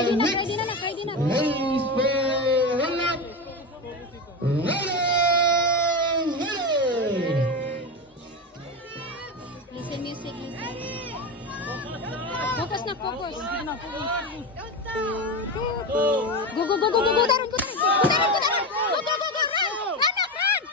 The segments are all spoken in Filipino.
Ready na. Ladies for one lap. Ready. Listen music, listen. Focus na, focus. Go, Daron. Go, run. Anak, run.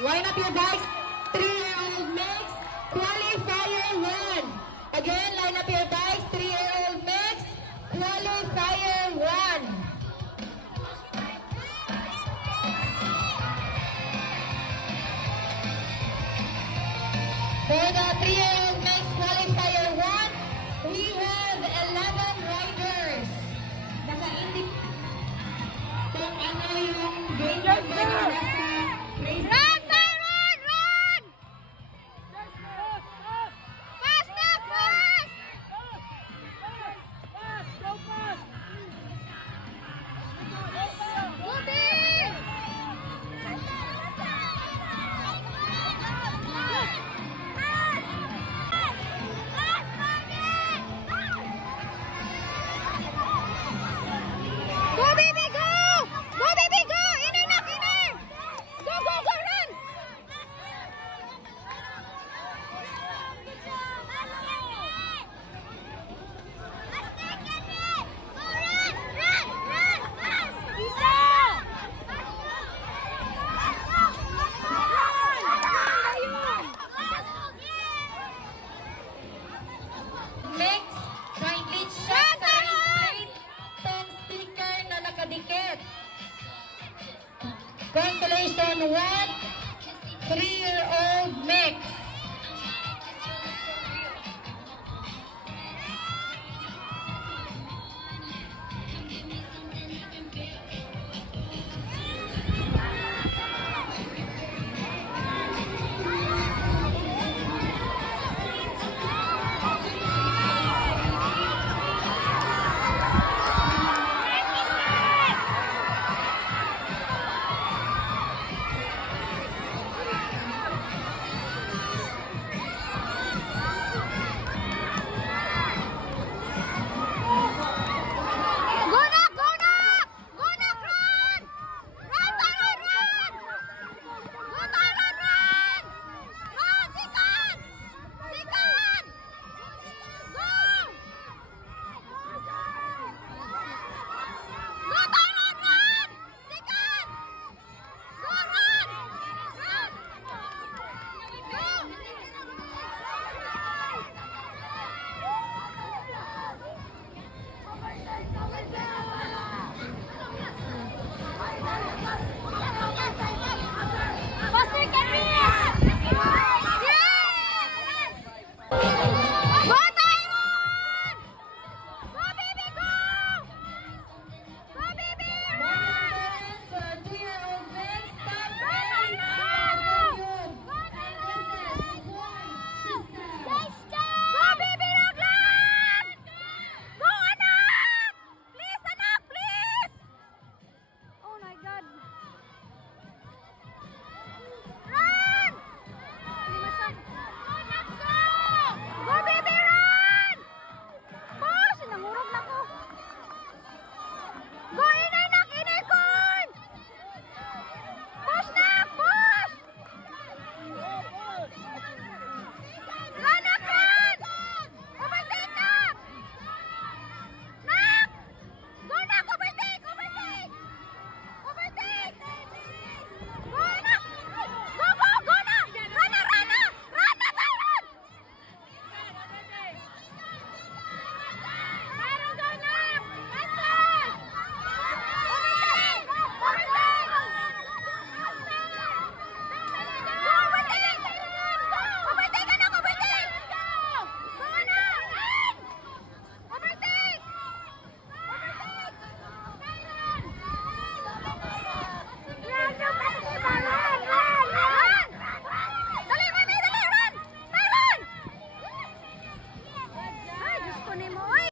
Line up your bikes. 3-year-old mix. Qualifier 1. Again, line up your bikes. 3-year-old mix. Qualifier 1. For the 3-year-old mix qualifier 1, we have 11 riders. Naka-indicate kung ano yung gate number nila sa race. Run! Fast! Go, baby, go! Go, baby, go! Inner! Go, run! Mix, kindly check sa race plate itong sticker na nakadikit. Constellation 1, 3-year-old mix.